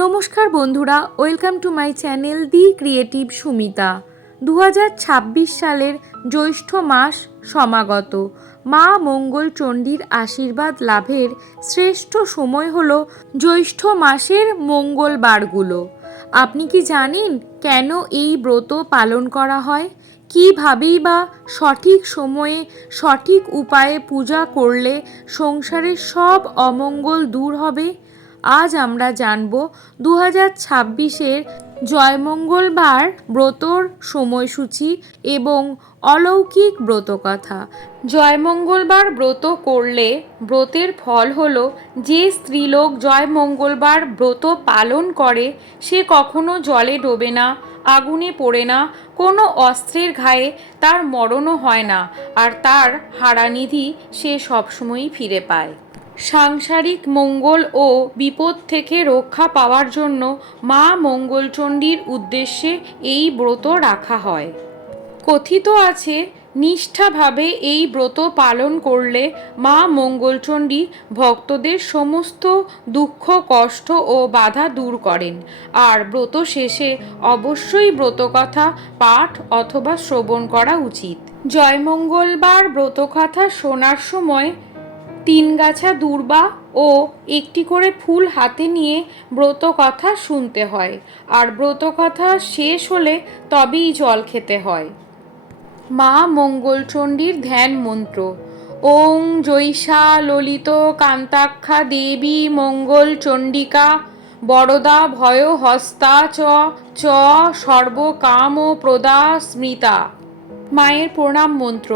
নমস্কার বন্ধুরা, welcome to my channel the creative Sumita. 2026 সালের জ্যৈষ্ঠ মাস সমাগত। মা মঙ্গল চণ্ডীর আশীর্বাদ লাভের শ্রেষ্ঠ সময় হলো জ্যৈষ্ঠ মাসের মঙ্গলবারগুলো। আপনি কি জানেন কেন এই ব্রত পালন করা হয়? কীভাবেই বা সঠিক সময়ে সঠিক উপায়ে পূজা করলে সংসারের সব অমঙ্গল দূর হবে? আজ আমরা জানব 2026-এর জয়মঙ্গলবার ব্রতর সময়সূচি এবং অলৌকিক ব্রতকথা। জয়মঙ্গলবার ব্রত করলে ব্রতের ফল হলো, যে স্ত্রীলোক জয়মঙ্গলবার ব্রত পালন করে সে কখনো জলে ডোবে না, আগুনে পোড়ে না, কোনো অস্ত্রের ঘায়ে তার মরণও হয় না, আর তার হারানিধি সে সবসময়ই ফিরে পায়। সাংসারিক মঙ্গল ও বিপদ থেকে রক্ষা পাওয়ার জন্য মা মঙ্গলচণ্ডীর উদ্দেশ্যে এই ব্রত রাখা হয়। কথিত আছে, নিষ্ঠাভাবে এই ব্রত পালন করলে মা মঙ্গলচণ্ডী ভক্তদের সমস্ত দুঃখ কষ্ট ও বাধা দূর করেন। আর ব্রত শেষে অবশ্যই ব্রতকথা পাঠ অথবা শ্রবণ করা উচিত। জয়মঙ্গলবার ব্রতকথা শোনার সময় 3 গাছা দূর্বা ও একটি করে ফুল হাতে নিয়ে ব্রতকথা শুনতে হয়, আর ব্রতকথা শেষ হলে তবেই জল খেতে হয়। মা মঙ্গলচণ্ডীর ধ্যান মন্ত্র: ওং জৈষা ললিত কান্তাক্ষা দেবী মঙ্গল চণ্ডিকা বরদা ভয় হস্তা চ সর্বকাম প্রদা স্মৃতা। মায়ের প্রণাম মন্ত্র: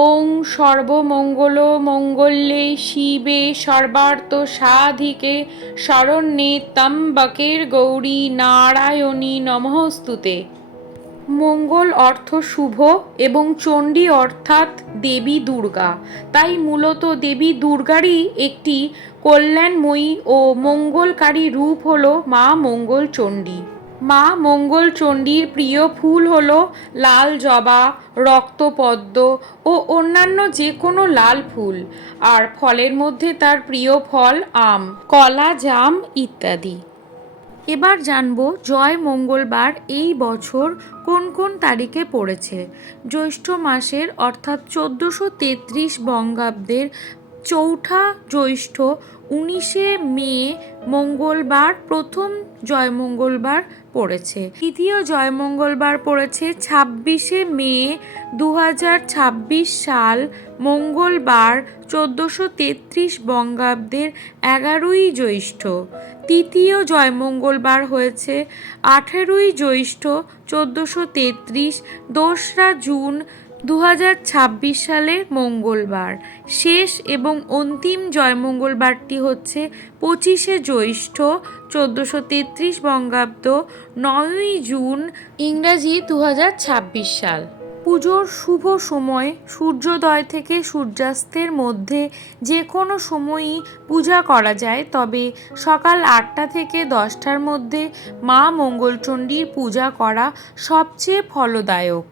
ওং সর্বমঙ্গল মঙ্গলে শিবে সর্বার্থ সাধিকে শরণ্যে ত্র্যম্বকের গৌরী নারায়ণী নমস্তুতে। মঙ্গল অর্থ শুভ এবং চণ্ডী অর্থাৎ দেবী দুর্গা, তাই মূলত দেবী দুর্গারই একটি কল্যাণময়ী ও মঙ্গলকারী রূপ হল মা মঙ্গলচণ্ডী। মা মঙ্গলচণ্ডীর প্রিয় ফুল হল লাল জবা, রক্তপদ্ম ও অন্যান্য যে কোনো লাল ফুল, আর ফলের মধ্যে তার প্রিয় ফল আম, কলা, জাম ইত্যাদি। এবার জানব জয় মঙ্গলবার এই বছর কোন কোন তারিখে পড়েছে। জ্যৈষ্ঠ মাসের অর্থাৎ 1433 বঙ্গাব্দের চৌঠা জ্যৈষ্ঠ 19শে মে মঙ্গলবার প্রথম জয়মঙ্গলবার পড়েছে। দ্বিতীয় জয়মঙ্গলবার পড়েছে 26শে মে 2026 সাল মঙ্গলবার 1433 বঙ্গাব্দের 11ই জ্যৈষ্ঠ। তৃতীয় জয়মঙ্গলবার হয়েছে 18ই জ্যৈষ্ঠ 1433 2রা জুন 2026 সালে মঙ্গলবার। শেষ এবং অন্তিম জয়মঙ্গলবারটি হচ্ছে 25শে জ্যৈষ্ঠ 1433 বঙ্গাব্দ 9ই জুন ইংরাজি 2026 সাল। পুজোর শুভ সময় সূর্যোদয় থেকে সূর্যাস্তের মধ্যে যে কোনো সময়ই পূজা করা যায়, তবে সকাল 8টা থেকে 10টার মধ্যে মা মঙ্গলচণ্ডীর পূজা করা সবচেয়ে ফলদায়ক।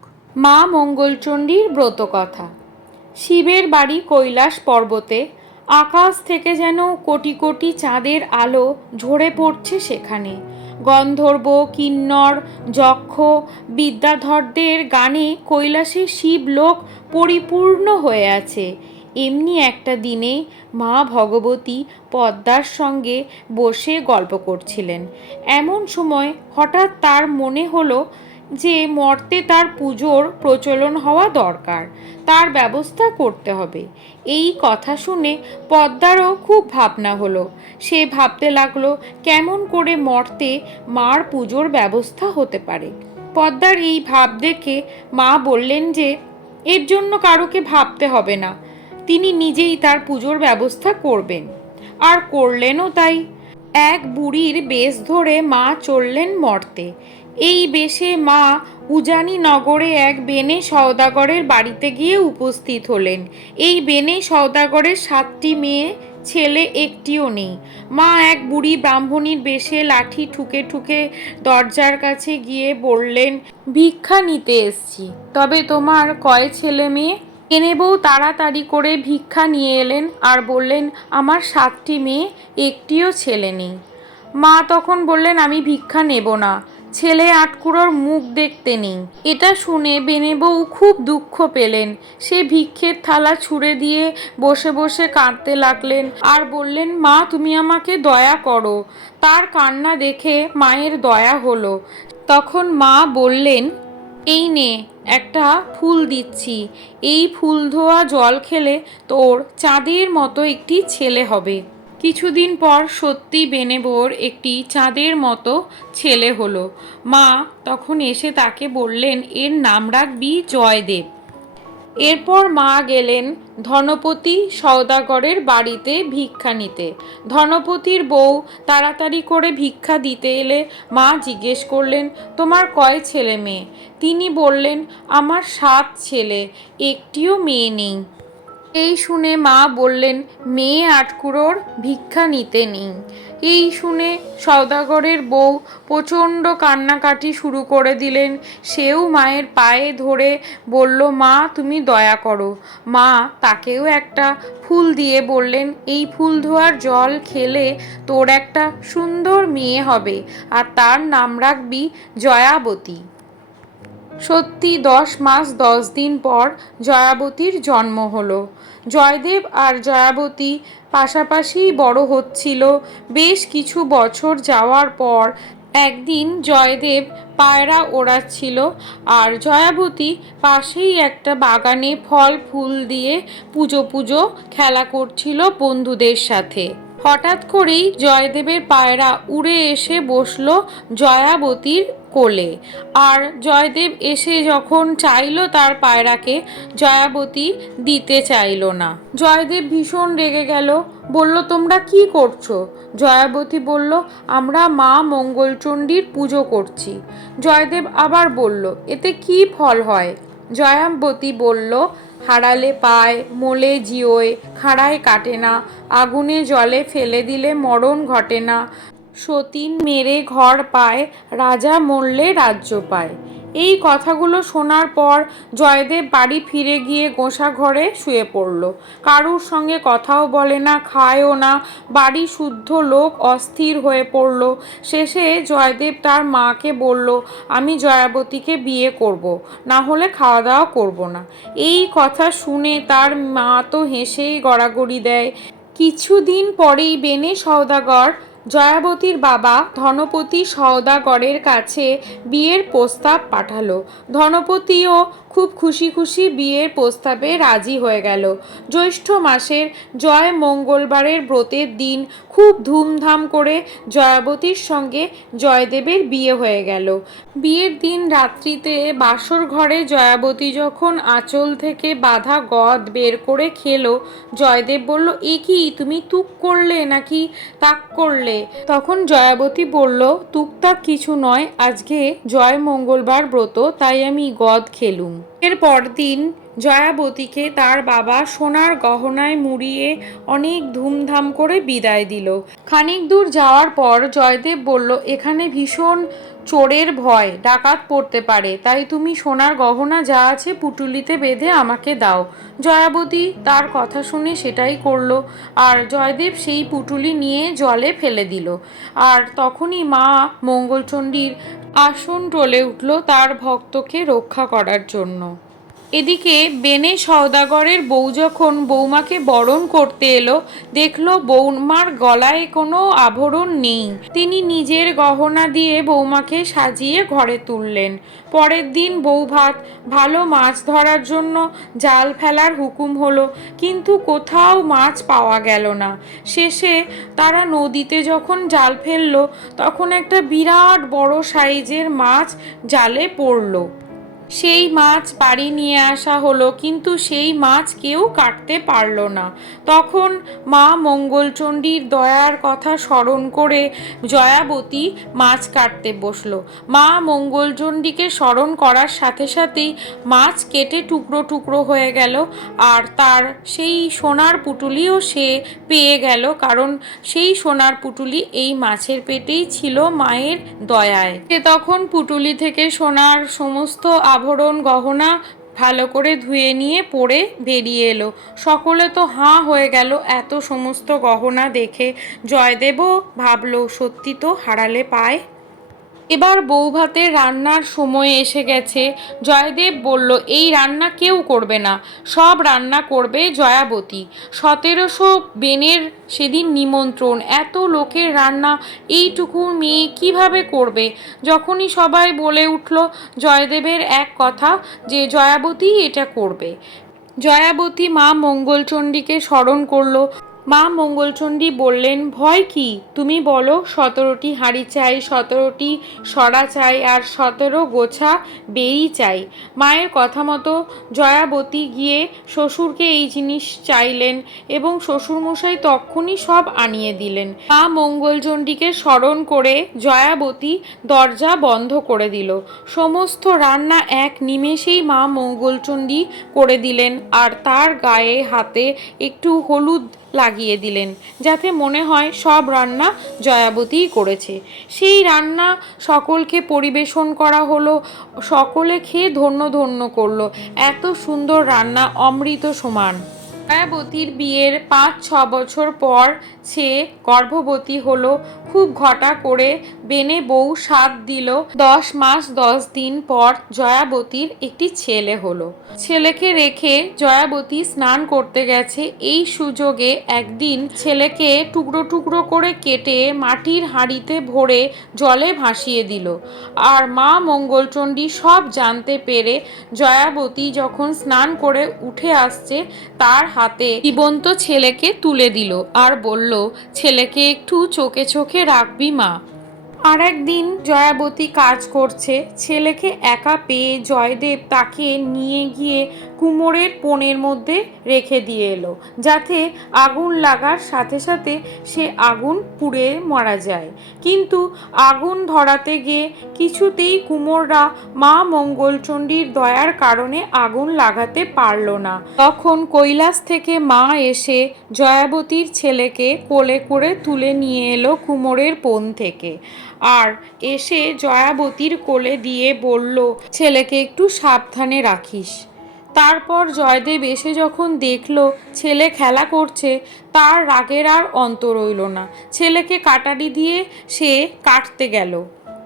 মা মঙ্গলচণ্ডীর ব্রতকথা: শিবের বাড়ি কৈলাস পর্বতে। আকাশ থেকে যেন কোটি কোটি চাঁদের আলো ঝরে পড়ছে সেখানে। গন্ধর্ব, কিন্নর, যক্ষ, বিদ্যাধরদের গানে কৈলাসের শিবলোক পরিপূর্ণ হয়ে আছে। এমনি একটা দিনে মা ভগবতী পদ্মার সঙ্গে বসে গল্প করছিলেন। এমন সময় হঠাৎ তার মনে হলো যে মর্তে তার পুজোর প্রচলন হওয়া দরকার, তার ব্যবস্থা করতে হবে। এই কথা শুনে পদ্মারও খুব ভাবনা হলো। সে ভাবতে লাগলো কেমন করে মর্তে মার পুজোর ব্যবস্থা হতে পারে। পদ্মার এই ভাব দেখে মা বললেন যে এর জন্য কারোকে ভাবতে হবে না, তিনি নিজেই তার পুজোর ব্যবস্থা করবেন। আর করলেনও তাই। এক বুড়ির বেশ ধরে মা চললেন মর্তে। এই বেশে মা উজানি নগরে এক বেনে সওদাগরের বাড়িতে গিয়ে উপস্থিত হলেন। এই বেনে সওদাগরের 7টি মেয়ে, ছেলে একটিও নেই। মা এক বুড়ি ব্রাহ্মণীর বেশে লাঠি ঠুকে ঠুকে দরজার কাছে গিয়ে বললেন, ভিক্ষা নিতে এসছি, তবে তোমার কয় ছেলে মেয়ে? এনে বউ তাড়াতাড়ি করে ভিক্ষা নিয়ে এলেন আর বললেন, আমার 7টি মেয়ে, একটিও ছেলে নেই। মা তখন বললেন, আমি ভিক্ষা নেব না, ছেলে আটকুড়োর মুখ দেখতে নেই। এটা শুনে বেনে বউ খুব দুঃখ পেলেন। সে ভিক্ষের থালা ছুঁড়ে দিয়ে বসে বসে কাঁদতে লাগলেন আর বললেন, মা তুমি আমাকে দয়া করো। তার কান্না দেখে মায়ের দয়া হলো। তখন মা বললেন, এই নে একটা ফুল দিচ্ছি, এই ফুল ধোয়া জল খেলে তোর চাঁদের মতো একটি ছেলে হবে। কিছুদিন পর সত্যি বেনে বউর একটি চাঁদের মতো ছেলে হলো। মা তখন এসে তাকে বললেন, এর নাম রাখবি জয়দেব। এরপর মা গেলেন ধনপতি সওদাগরের বাড়িতে ভিক্ষা নিতে। ধনপতির বউ তাড়াতাড়ি করে ভিক্ষা দিতে এলে মা জিজ্ঞেস করলেন, তোমার কয় ছেলে মেয়ে? তিনি বললেন, আমার 7 ছেলে, একটিও মেয়ে নেই। এই শুনে মা বললেন, মেয়ে আটকুড়োর ভিক্ষা নিতে নেই। এই শুনে সওদাগরের বউ প্রচণ্ড কান্নাকাটি শুরু করে দিলেন। সেও মায়ের পায়ে ধরে বলল, মা তুমি দয়া করো। মা তাকেও একটা ফুল দিয়ে বললেন, এই ফুল ধোয়ার জল খেলে তোর একটা সুন্দর মেয়ে হবে আর তার নাম রাখবি জয়াবতী। সত্যি 10 মাস 10 দিন পর জয়াবতীর জন্ম হলো। জয়দেব আর জয়াবতী পাশাপাশি বড় হচ্ছিল। বেশ কিছু বছর যাওয়ার পর একদিন জয়দেব পায়রা ওড়াচ্ছিল আর জয়াবতী পাশেই একটা বাগানে ফল ফুল দিয়ে পুজো খেলা করছিল বন্ধুদের সাথে। হঠাৎ করেই জয়দেবের পায়রা উড়ে এসে বসলো জয়াবতীর কোলে। আর জয়দেব এসে যখন চাইলো তার পায়রাকে, জয়াবতী দিতে চাইল না। জয়দেব ভীষণ রেগে গেল, বলল, তোমরা কি করছো? জয়াবতী বলল, আমরা মা মঙ্গলচণ্ডীর পুজো করছি। জয়দেব আবার বলল, এতে কি ফল হয়? জয়াবতী বলল, হারালে পায়, মোলে জিওয়, খাড়ায় কাটে না, আগুনে জলে ফেলে দিলে মরণ ঘটে না, সতীন মেরে ঘর পায়, রাজা মরলে রাজ্য পায়। এই কথাগুলো শোনার পর জয়দেব বাড়ি ফিরে গিয়ে গোঁসা ঘরে শুয়ে পড়ল। কারুর সঙ্গে কথাও বলে না, খায়ও না। বাড়ি শুদ্ধ লোক অস্থির হয়ে পড়ল। শেষে জয়দেব তার মাকে বলল, আমি জয়াবতীকে বিয়ে করব, না হলে খাওয়া দাওয়া করব না। এই কথা শুনে তার মা তো হেসেই গড়াগড়ি দেয়। কিছুদিন পরেই বেনে সওদাগর জয়াবতীর বাবা ধনপতি সওদাগরের কাছে বিয়ের প্রস্তাব পাঠালো। ধনপতিও খুব খুশি বিয়ের প্রস্তাবে রাজি হয়ে গেল। জ্যৈষ্ঠ মাসের জয় মঙ্গলবারের ব্রতের দিন খুব ধুমধাম করে জয়াবতীর সঙ্গে জয়দেবের বিয়ে হয়ে গেল। বিয়ের দিন রাত্রিতে বাসর ঘরে জয়াবতী যখন আঁচল থেকে বাঁধা গদ বের করে খেলো, জয়দেব বলল, এ কি তুমি তুক করলে নাকি তাক করলে? তখন জয়াবতী বলল, তুকতাক কিছু নয়, আজকে জয় মঙ্গলবার ব্রত, তাই আমি গদ খেলুম। এর পরদিন জয়াবতীকে তার বাবা সোনার গহনায় মুড়িয়ে অনেক ধুমধাম করে বিদায় দিল। খানিক দূর যাওয়ার পর জয়দেব বলল, এখানে ভীষণ চোরের ভয়, ডাকাত পড়তে পারে, তাই তুমি সোনার গহনা যা আছে পুটুলিতে বেঁধে আমাকে দাও। জয়াবতী তার কথা শুনে সেটাই করল আর জয়দেব সেই পুটুলি নিয়ে জলে ফেলে দিল। আর তখনই মা মঙ্গলচণ্ডীর আসন টলে উঠল তার ভক্তকে রক্ষা করার জন্য। এদিকে বেনে সওদাগরের বউ যখন বৌমাকে বরণ করতে এলো, দেখলো বৌমার গলায় কোনো আভরণ নেই। তিনি নিজের গহনা দিয়ে বৌমাকে সাজিয়ে ঘরে তুললেন। পরের দিন বৌভাত ভালো মাছ ধরার জন্য জাল ফেলার হুকুম হলো, কিন্তু কোথাও মাছ পাওয়া গেল না। শেষে তারা নদীতে যখন জাল ফেললো, তখন একটা বিরাট বড় সাইজের মাছ জালে পড়লো। সেই মাছ বাড়ি নিয়ে আসা হলো, কিন্তু সেই মাছ কেউ কাটতে পারল না। তখন মা মঙ্গলচণ্ডীর দয়ার কথা স্মরণ করে জয়াবতী মাছ কাটতে বসলো। মা মঙ্গলচণ্ডীকে স্মরণ করার সাথে সাথেই মাছ কেটে টুকরো টুকরো হয়ে গেল আর তার সেই সোনার পুটুলিও সে পেয়ে গেল, কারণ সেই সোনার পুটুলি এই মাছের পেটেই ছিল মায়ের দয়ায়। সে তখন পুটুলি থেকে সোনার সমস্ত আভরণ গহনা ভালো করে ধুয়ে নিয়ে পরে বেরিয়ে এলো। সকলে তো হাঁ হয়ে গেল এত সমস্ত গহনা দেখে। জয়দেবও ভাবলো সত্যি তো হারালে পায়। এবার বৌভাতের রান্নার সময় এসে গেছে। জয়দেব বলল এই রান্না কেউ করবে না, সব রান্না করবে জয়াবতী। 1700 বেনের সেদিন নিমন্ত্রণ, এত লোকের রান্না এইটুকু মেয়ে কিভাবে করবে। যখনই সবাই বলে উঠল জয়দেবের এক কথা যে জয়াবতী এটা করবে। জয়াবতী মা মঙ্গলচণ্ডীকে স্মরণ করলো। মা মঙ্গলচণ্ডী বললেন ভয় কি, তুমি বলো 17টি হাঁড়ি চাই, 17টি সরা চাই আর 17 গোছা বেরি চাই। মায়ের কথা মতো জয়াবতী গিয়ে শ্বশুরকে এই জিনিস চাইলেন এবং শ্বশুরমশাই তক্ষুনি সব আনিয়ে দিলেন। মা মঙ্গলচণ্ডীকে স্মরণ করে জয়াবতী দরজা বন্ধ করে দিল। সমস্ত রান্না এক নিমেষেই মা মঙ্গলচণ্ডী করে দিলেন আর তার গায়ে হাতে একটু হলুদ লাগিয়ে দিলেন যাতে মনে হয় সব রান্না জয়াবতীই করেছে। সেই রান্না সকলকে পরিবেশন করা হলো। সকলে খেয়ে ধন্য ধন্য করলো। এত সুন্দর রান্না, অমৃত সমান। জয়াবতীর বিয়ের 5-6 বছর পর সে গর্ভবতী হলো। খুব ঘটা করে বেনে বউ সাধ দিল। 10 মাস 10 দিন পর জয়াবতীর একটি ছেলে হলো। ছেলেকে রেখে জয়াবতী স্নান করতে গেছে। এই সুযোগে একদিন ছেলেকে টুকরো টুকরো করে কেটে মাটির হাঁড়িতে ভরে জলে ভাসিয়ে দিল। আর মা মঙ্গলচণ্ডী সব জানতে পেরে জয়াবতী যখন স্নান করে উঠে আসছে তার হাতে জীবন্ত ছেলেকে তুলে দিল আর বলল ছেলেকে একটু চোখে চোখে রাখবি মা। আর একদিন জয়াবতী কাজ করছে, ছেলেকে একা পেয়ে জয়দেব তাকে নিয়ে গিয়ে কুমোরের পোনের মধ্যে রেখে দিয়ে এলো যাতে আগুন লাগার সাথে সাথে সে আগুন পুড়ে মারা যায়। কিন্তু আগুন ধরাতে গিয়ে কিছুতেই কুমোররা মা মঙ্গলচণ্ডীর দয়ার কারণে আগুন লাগাতে পারল না। তখন কৈলাস থেকে মা এসে জয়াবতীর ছেলেকে কোলে করে তুলে নিয়ে এলো কুমোরের পোন থেকে আর এসে জয়াবতীর কোলে দিয়ে বলল ছেলেকে একটু সাবধানে রাখিস। তারপর জয়দেব এসে যখন দেখলো ছেলে খেলা করছে তার রাগের আর অন্ত রইল না। ছেলেকে কাটারি দিয়ে সে কাটতে গেল।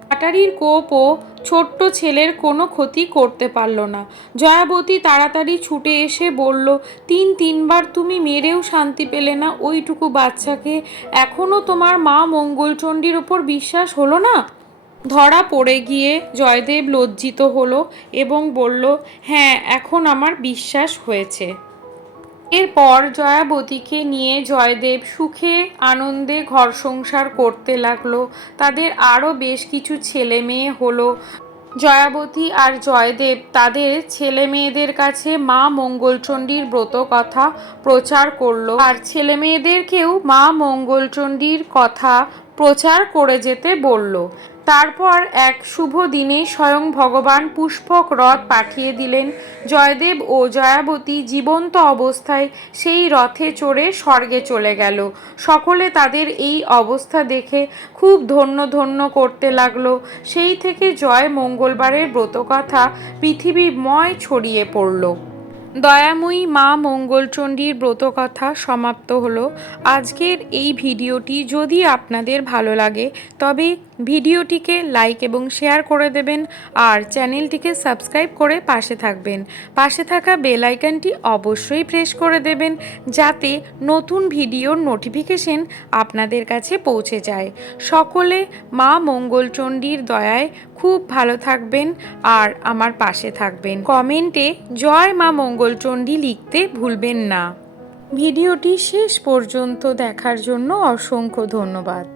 কাটারির কোপও ছোট্ট ছেলের কোনো ক্ষতি করতে পারল না। জয়াবতী তাড়াতাড়ি ছুটে এসে বলল 3-3বার তুমি মেরেও শান্তি পেলে না ওইটুকু বাচ্চাকে, এখনও তোমার মা মঙ্গলচণ্ডীর ওপর বিশ্বাস হলো না? ধরা পড়ে গিয়ে জয়দেব লজ্জিত হলো এবং বলল হ্যাঁ এখন আমার বিশ্বাস হয়েছে। এরপর জয়াবতীকে নিয়ে জয়দেব সুখে আনন্দে ঘর সংসার করতে লাগলো। তাদের আরও বেশ কিছু ছেলে মেয়ে হলো। জয়াবতী আর জয়দেব তাদের ছেলে মেয়েদের কাছে মা মঙ্গলচণ্ডীর ব্রত কথা প্রচার করলো আর ছেলে মেয়েদেরকেও মা মঙ্গলচণ্ডীর কথা প্রচার করে যেতে বলল। তারপর এক শুভ দিনে স্বয়ং ভগবান পুষ্পক রথ পাঠিয়ে দিলেন। জয়দেব ও জয়াবতী জীবন্ত অবস্থায় সেই রথে চড়ে স্বর্গে চলে গেল। সকলে তাদের এই অবস্থা দেখে খুব ধন্য ধন্য করতে লাগলো। সেই থেকে জয় মঙ্গলবারের ব্রতকথা পৃথিবীময় ছড়িয়ে পড়ল। দয়াময়ী মা মঙ্গলচণ্ডীর ব্রতকথা সমাপ্ত হলো। আজকের এই ভিডিওটি যদি আপনাদের ভালো লাগে তবে ভিডিওটিকে লাইক এবং শেয়ার করে দেবেন আর চ্যানেলটিকে সাবস্ক্রাইব করে পাশে থাকবেন। পাশে থাকা বেল আইকনটি অবশ্যই প্রেস করে দেবেন যাতে নতুন ভিডিওর নোটিফিকেশন আপনাদের কাছে পৌঁছে যায়। সকলে মা মঙ্গলচণ্ডীর দয়ায় খুব ভালো থাকবেন আর আমার পাশে থাকবেন। কমেন্টে জয় মা মঙ্গলচণ্ডী লিখতে ভুলবেন না। ভিডিওটি শেষ পর্যন্ত দেখার জন্য অসংখ্য ধন্যবাদ।